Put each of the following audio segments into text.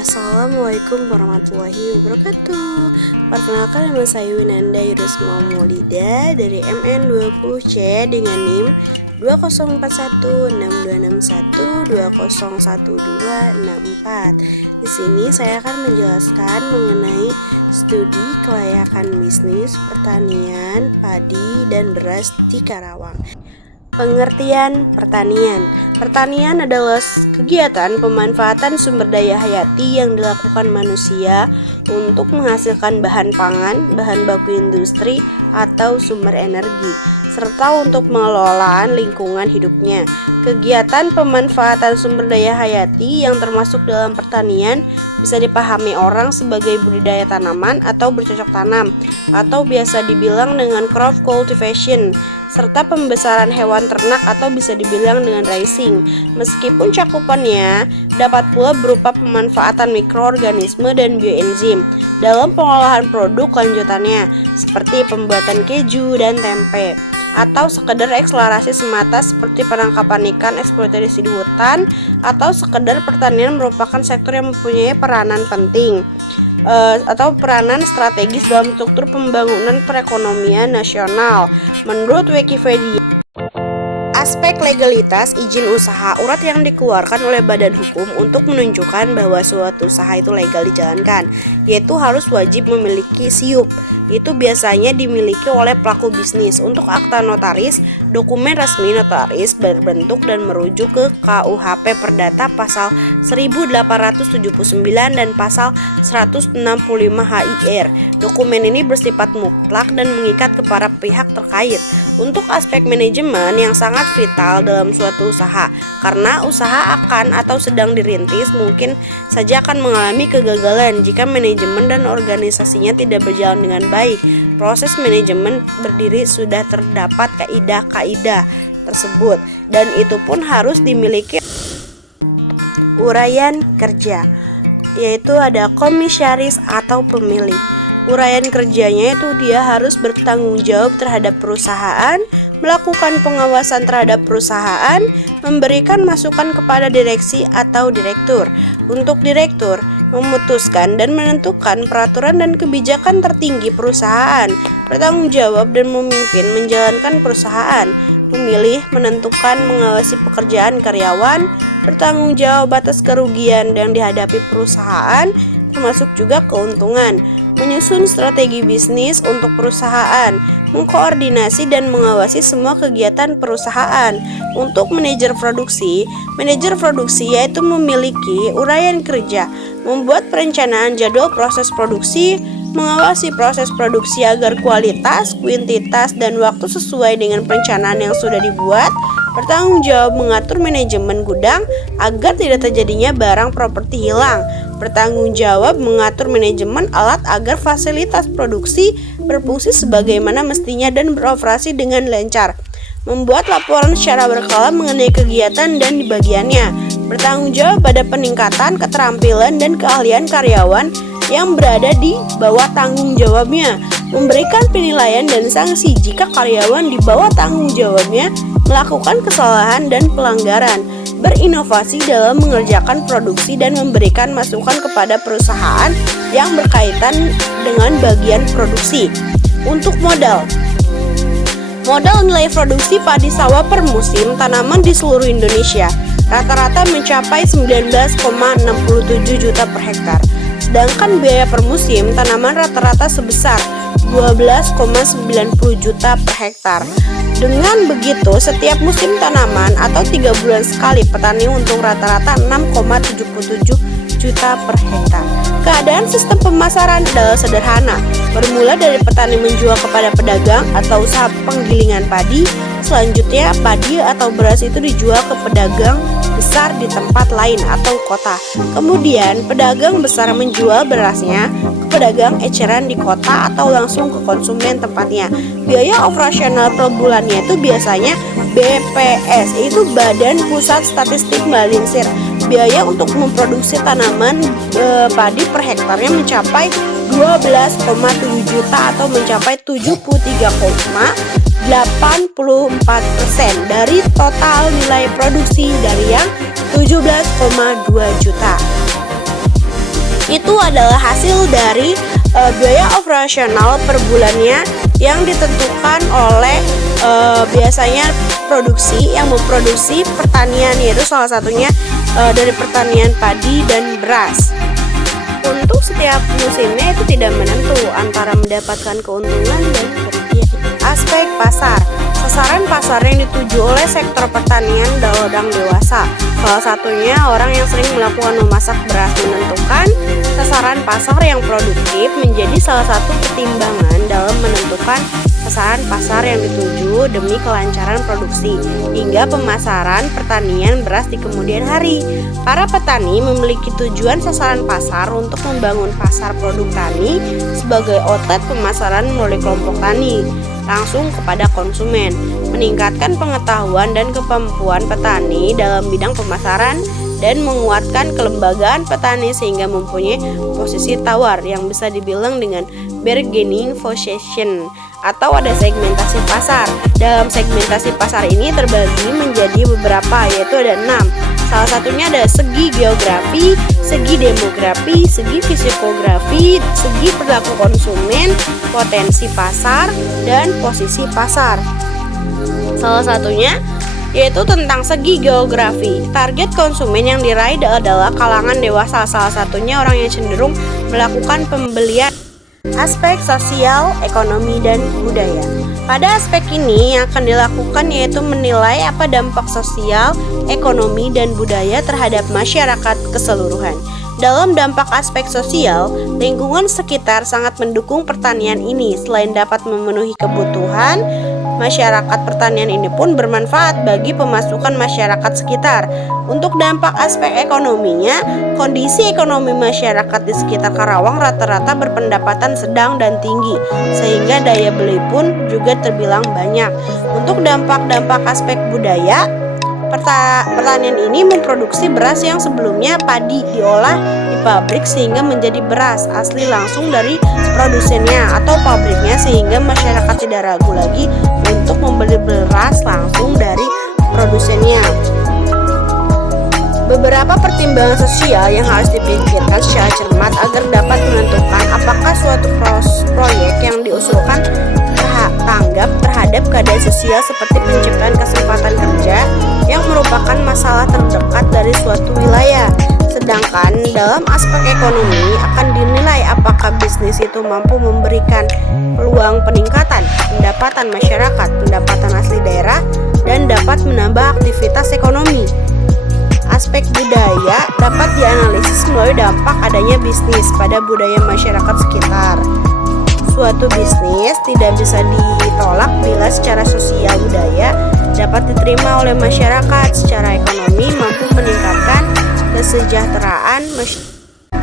Assalamualaikum warahmatullahi wabarakatuh. Perkenalkan, nama saya Winanda Yudhistira Maulida dari MN20C dengan NIM 20416261201264. Di sini saya akan menjelaskan mengenai studi kelayakan bisnis pertanian padi dan beras di Karawang. Pengertian pertanian. Pertanian adalah kegiatan pemanfaatan sumber daya hayati yang dilakukan manusia untuk menghasilkan bahan pangan, bahan baku industri, atau sumber energi, serta untuk pengelolaan lingkungan hidupnya. Kegiatan pemanfaatan sumber daya hayati yang termasuk dalam pertanian bisa dipahami orang sebagai budidaya tanaman atau bercocok tanam, atau biasa dibilang dengan crop cultivation, serta pembesaran hewan ternak atau bisa dibilang dengan raising. Meskipun cakupannya dapat pula berupa pemanfaatan mikroorganisme dan bioenzim dalam pengolahan produk lanjutannya seperti pembuatan keju dan tempe, atau sekedar eksplorasi semata seperti penangkapan ikan, eksploitasi di hutan, atau sekedar pertanian merupakan sektor yang mempunyai peranan penting atau peranan strategis dalam struktur pembangunan perekonomian nasional. Menurut Wikipedia, aspek legalitas izin usaha urat yang dikeluarkan oleh badan hukum untuk menunjukkan bahwa suatu usaha itu legal dijalankan, yaitu harus wajib memiliki SIUP. Itu biasanya dimiliki oleh pelaku bisnis. Untuk akta notaris, dokumen resmi notaris berbentuk dan merujuk ke KUHP Perdata pasal 1879 dan pasal 165 HIR. Dokumen ini bersifat mutlak dan mengikat kepada pihak terkait. Untuk aspek manajemen yang sangat vital dalam suatu usaha, karena usaha akan atau sedang dirintis mungkin saja akan mengalami kegagalan jika manajemen dan organisasinya tidak berjalan dengan baik. Proses manajemen berdiri sudah terdapat kaidah-kaidah tersebut, dan itu pun harus dimiliki. Uraian kerja, yaitu ada komisaris atau pemilik. Uraian kerjanya itu dia harus bertanggung jawab terhadap perusahaan, melakukan pengawasan terhadap perusahaan, memberikan masukan kepada direksi atau direktur. Untuk direktur, memutuskan dan menentukan peraturan dan kebijakan tertinggi perusahaan, bertanggung jawab dan memimpin menjalankan perusahaan. Memilih, menentukan, mengawasi pekerjaan karyawan, bertanggung jawab atas kerugian yang dihadapi perusahaan, termasuk juga keuntungan. Menyusun strategi bisnis untuk perusahaan, mengkoordinasi dan mengawasi semua kegiatan perusahaan. Untuk manajer produksi yaitu memiliki uraian kerja, membuat perencanaan jadwal proses produksi, mengawasi proses produksi agar kualitas, kuantitas, dan waktu sesuai dengan perencanaan yang sudah dibuat, bertanggung jawab mengatur manajemen gudang agar tidak terjadinya barang properti hilang, bertanggung jawab mengatur manajemen alat agar fasilitas produksi berfungsi sebagaimana mestinya dan beroperasi dengan lancar, membuat laporan secara berkala mengenai kegiatan dan bagiannya, bertanggung jawab pada peningkatan keterampilan dan keahlian karyawan yang berada di bawah tanggung jawabnya, memberikan penilaian dan sanksi jika karyawan di bawah tanggung jawabnya melakukan kesalahan dan pelanggaran, berinovasi dalam mengerjakan produksi dan memberikan masukan kepada perusahaan yang berkaitan dengan bagian produksi. Untuk modal nilai produksi padi sawah per musim tanaman di seluruh Indonesia rata-rata mencapai 19,67 juta per hektar. Sedangkan biaya per musim tanaman rata-rata sebesar 12,90 juta per hektar. Dengan begitu, setiap musim tanaman atau 3 bulan sekali petani untung rata-rata 6,77 juta per hektar. Keadaan sistem pemasaran adalah sederhana, bermula dari petani menjual kepada pedagang atau usaha penggilingan padi. Selanjutnya, padi atau beras itu dijual ke pedagang besar di tempat lain atau kota. Kemudian, pedagang besar menjual berasnya ke pedagang eceran di kota atau langsung ke konsumen tempatnya. Biaya operasional per bulannya itu biasanya BPS, itu Badan Pusat Statistik Balinsir. Biaya untuk memproduksi tanaman padi per hektarnya mencapai 12,7 juta atau mencapai 73,84% dari total nilai produksi dari yang 17,2 juta. itu adalah hasil dari biaya operasional per bulannya yang ditentukan oleh biasanya produksi yang memproduksi pertanian, yaitu salah satunya dari pertanian padi dan beras. Untuk setiap musimnya itu tidak menentu antara mendapatkan keuntungan dan kerugian. Aspek pasar. Sasaran pasar yang dituju oleh sektor pertanian sedang dewasa. Salah satunya orang yang sering melakukan memasak beras. Menentukan sasaran pasar yang produktif menjadi salah satu pertimbangan dalam menentukan sasaran pasar yang dituju demi kelancaran produksi hingga pemasaran pertanian beras di kemudian hari. Para petani memiliki tujuan sasaran pasar untuk membangun pasar produk tani sebagai outlet pemasaran melalui kelompok tani langsung kepada konsumen, meningkatkan pengetahuan dan kemampuan petani dalam bidang pemasaran dan menguatkan kelembagaan petani sehingga mempunyai posisi tawar yang bisa dibilang dengan bargaining position, atau ada segmentasi pasar. Dalam segmentasi pasar ini terbagi menjadi beberapa, yaitu ada 6. Salah satunya ada segi geografi, segi demografi, segi fisikografi, segi perilaku konsumen, potensi pasar, dan posisi pasar. Salah satunya yaitu tentang segi geografi. Target konsumen yang diraih adalah kalangan dewasa, salah satunya orang yang cenderung melakukan pembelian. Aspek sosial, ekonomi, dan budaya. Pada aspek ini yang akan dilakukan yaitu menilai apa dampak sosial, ekonomi, dan budaya terhadap masyarakat keseluruhan. Dalam dampak aspek sosial, lingkungan sekitar sangat mendukung pertanian ini. Selain dapat memenuhi kebutuhan, masyarakat pertanian ini pun bermanfaat bagi pemasukan masyarakat sekitar. Untuk dampak aspek ekonominya, kondisi ekonomi masyarakat di sekitar Karawang rata-rata berpendapatan sedang dan tinggi, sehingga daya beli pun juga terbilang banyak. Untuk dampak-dampak aspek budaya, pertanian ini memproduksi beras yang sebelumnya padi diolah di pabrik sehingga menjadi beras asli langsung dari produsennya atau pabriknya, sehingga masyarakat tidak ragu lagi untuk membeli beras langsung dari produsennya. Beberapa pertimbangan sosial yang harus dipikirkan secara cermat agar dapat menentukan apakah suatu proyek yang diusulkan tanggap terhadap keadaan sosial seperti penciptaan kesempatan kerja yang merupakan masalah terdekat dari suatu wilayah. Sedangkan dalam aspek ekonomi akan dinilai apakah bisnis itu mampu memberikan peluang peningkatan pendapatan masyarakat, pendapatan asli daerah, dan dapat menambah aktivitas ekonomi. Aspek budaya dapat dianalisis melalui dampak adanya bisnis pada budaya masyarakat sekitar. Suatu bisnis tidak bisa ditolak bila secara sosial budaya dapat diterima oleh masyarakat. Secara ekonomi mampu meningkatkan kesejahteraan masyarakat.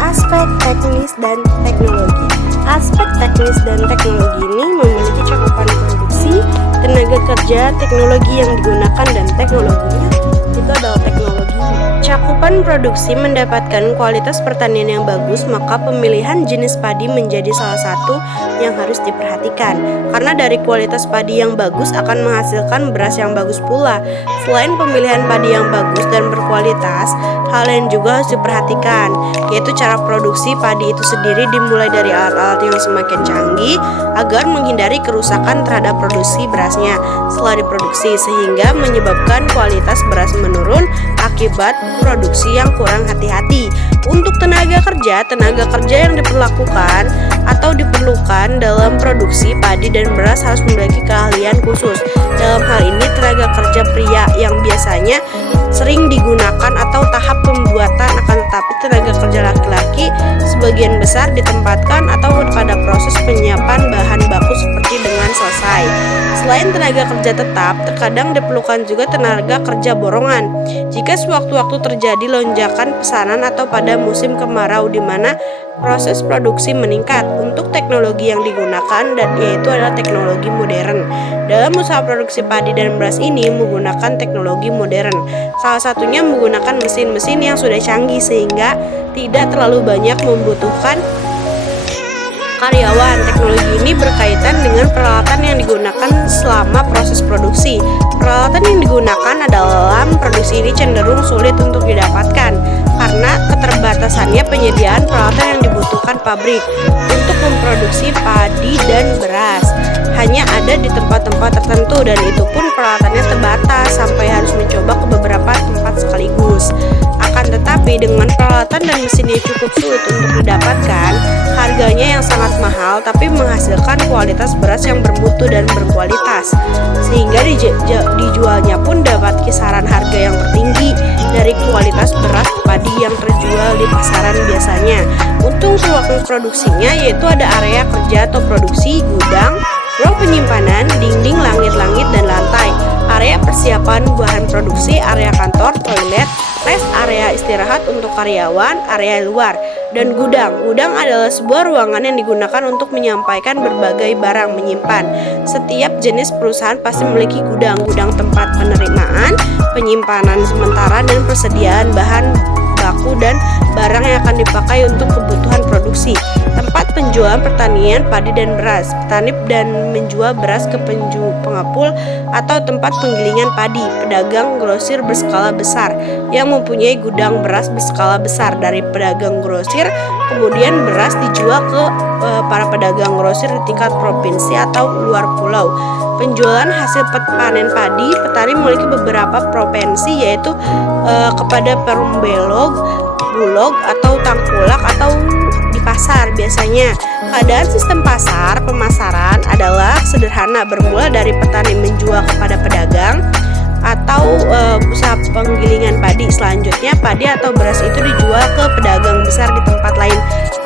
Aspek teknis dan teknologi. Aspek teknis dan teknologi ini memiliki cakupan produksi, tenaga kerja, teknologi yang digunakan, dan teknologinya itu adalah teknologi. Cakupan produksi mendapatkan kualitas pertanian yang bagus, maka pemilihan jenis padi menjadi salah satu yang harus diperhatikan. Karena dari kualitas padi yang bagus akan menghasilkan beras yang bagus pula. Selain pemilihan padi yang bagus dan berkualitas, hal lain juga harus diperhatikan, yaitu cara produksi padi itu sendiri dimulai dari alat-alat yang semakin canggih agar menghindari kerusakan terhadap produksi berasnya setelah diproduksi, sehingga menyebabkan kualitas beras menurun akibat produksi yang kurang hati-hati. Untuk tenaga kerja yang diperlakukan atau diperlukan dalam produksi padi dan beras harus memiliki keahlian khusus. Dalam hal ini tenaga kerja pria yang biasanya sering digunakan atau tahap pembuatan, akan tetapi tenaga kerja laki-laki sebagian besar ditempatkan atau pada proses penyiapan bahan baku seperti dengan selesai. Selain tenaga kerja tetap, terkadang diperlukan juga tenaga kerja borongan jika sewaktu-waktu terjadi lonjakan pesanan atau pada musim kemarau di mana proses produksi meningkat. Untuk teknologi yang digunakan yaitu adalah teknologi modern. Dalam usaha produksi padi dan beras ini menggunakan teknologi modern. Salah satunya menggunakan mesin-mesin yang sudah canggih sehingga tidak terlalu banyak membutuhkan karyawan. Teknologi ini berkaitan dengan peralatan yang digunakan selama proses produksi. Peralatan yang digunakan dalam produksi ini cenderung sulit untuk didapatkan karena keterbatasannya penyediaan peralatan yang dibutuhkan pabrik untuk memproduksi padi dan beras. Hanya ada di tempat-tempat tertentu dan itu pun peralatannya terbatas sampai harus mencoba ke beberapa tempat sekaligus. Akan tetapi dengan peralatan dan mesinnya cukup sulit untuk didapatkan, harganya yang sangat mahal tapi menghasilkan kualitas beras yang bermutu dan berkualitas, sehingga dijualnya pun dapat kisaran harga yang tertinggi dari kualitas beras padi yang terjual di pasaran biasanya. Untuk ruang produksinya yaitu ada area kerja atau produksi, gudang, ruang penyimpanan, dinding, langit-langit, dan lantai, area persiapan bahan produksi, area kantor, toilet, rest area istirahat untuk karyawan, area luar, dan gudang. Gudang adalah sebuah ruangan yang digunakan untuk menyampaikan berbagai barang menyimpan. Setiap jenis perusahaan pasti memiliki gudang, gudang tempat penerimaan, penyimpanan sementara, dan persediaan bahan baku dan barang yang akan dipakai untuk kebutuhan produksi. Tempat penjualan pertanian padi dan beras, petani dan menjual beras ke pengepul atau tempat penggilingan padi, pedagang grosir berskala besar yang mempunyai gudang beras berskala besar. Dari pedagang grosir kemudian beras dijual ke para pedagang grosir di tingkat provinsi atau luar pulau. Penjualan hasil panen padi, petani memiliki beberapa provinsi yaitu kepada perumbelog, bulog atau tangkulak atau di pasar. Biasanya keadaan sistem pasar pemasaran adalah sederhana, bermula dari petani menjual kepada pedagang atau usaha penggilingan padi. Selanjutnya padi atau beras itu dijual ke pedagang besar di tempat lain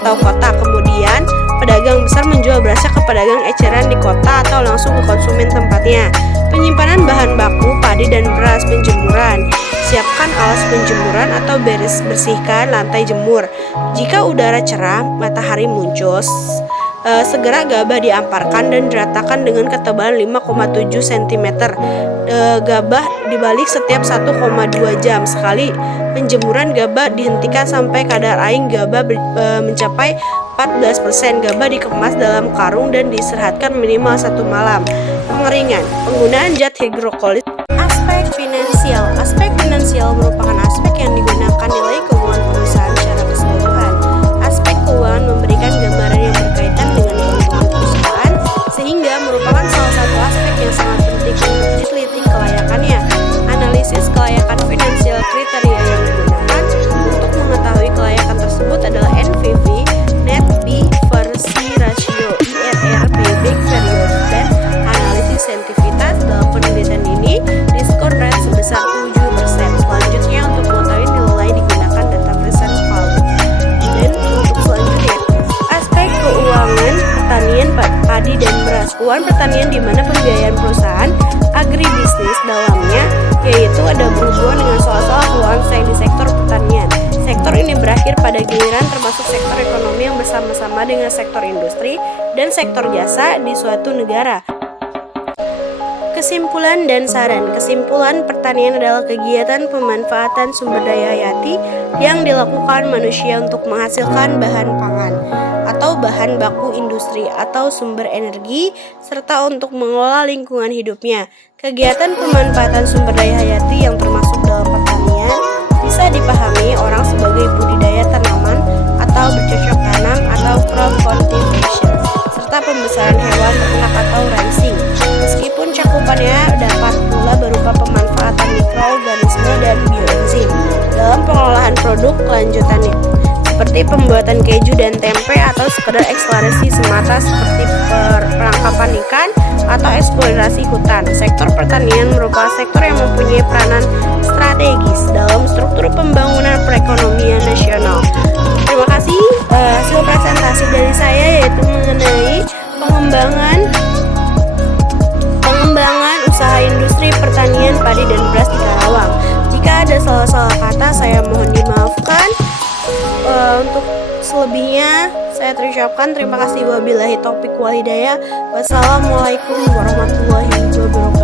atau kota. Kemudian pedagang besar menjual berasnya ke pedagang eceran di kota atau langsung ke konsumen tempatnya. Penyimpanan bahan baku padi dan beras, penjemuran. Siapkan alas penjemuran atau bersihkan lantai jemur. Jika udara cerah, matahari muncul, segera gabah diamparkan dan diratakan dengan ketebalan 5,7 cm. Gabah dibalik setiap 1,2 jam sekali. Penjemuran gabah dihentikan sampai kadar air gabah mencapai 14%. Gabah dikemas dalam karung dan diistirahatkan minimal 1 malam. Pengeringan, penggunaan zat hidrokolit. Aspek finansial merupakan aspek yang digunakan nilai keuangan perusahaan secara keseluruhan. Aspek keuangan memberikan gambaran yang berkaitan dengan keuntungan perusahaan, sehingga merupakan salah satu aspek yang sangat penting untuk diteliti kelayakannya. Analisis kelayakan finansial, kriteria yang digunakan untuk mengetahui kelayakan tersebut adalah NPV, Net Versi Ratio, IRR, Payback Period, dan analisis sensitivitas. Dalam penelitian ini diskon rate sebesar 7%. Selanjutnya untuk mengetahui nilai digunakan data present value. Dan untuk selanjutnya aspek keuangan pertanian padi dan beras. Keuangan pertanian di mana pembiayaan perusahaan agribisnis dalamnya yaitu ada berhubungan dengan soal-soal keuangan di sektor pertanian. Sektor ini berakhir pada giliran termasuk sektor ekonomi yang bersama-sama dengan sektor industri dan sektor jasa di suatu negara. Kesimpulan dan saran. Kesimpulan, pertanian adalah kegiatan pemanfaatan sumber daya hayati yang dilakukan manusia untuk menghasilkan bahan pangan atau bahan baku industri atau sumber energi serta untuk mengelola lingkungan hidupnya. Kegiatan pemanfaatan sumber daya hayati yang termasuk dalam pertanian bisa dipahami orang sebagai budidaya tanaman atau bercocok tanam atau crop cultivation serta pembesaran hewan ternak atau raising. Meskipun cakupannya dapat pula berupa pemanfaatan mikroorganisme dan bioenzim dalam pengolahan produk kelanjutannya, seperti pembuatan keju dan tempe atau sekedar eksplorasi semata seperti perangkapan ikan atau eksplorasi hutan. Sektor pertanian merupakan sektor yang mempunyai peranan strategis dalam struktur pembangunan perekonomian nasional. Terima kasih. Hasil presentasi dari saya yaitu mengenai pengembangan usaha industri pertanian padi dan beras di Karawang. Jika ada salah-salah kata, saya mohon dimaafkan. Untuk selebihnya, saya terucapkan terima kasih. Wabillahi taufik wal hidayah. Wassalamualaikum warahmatullahi wabarakatuh.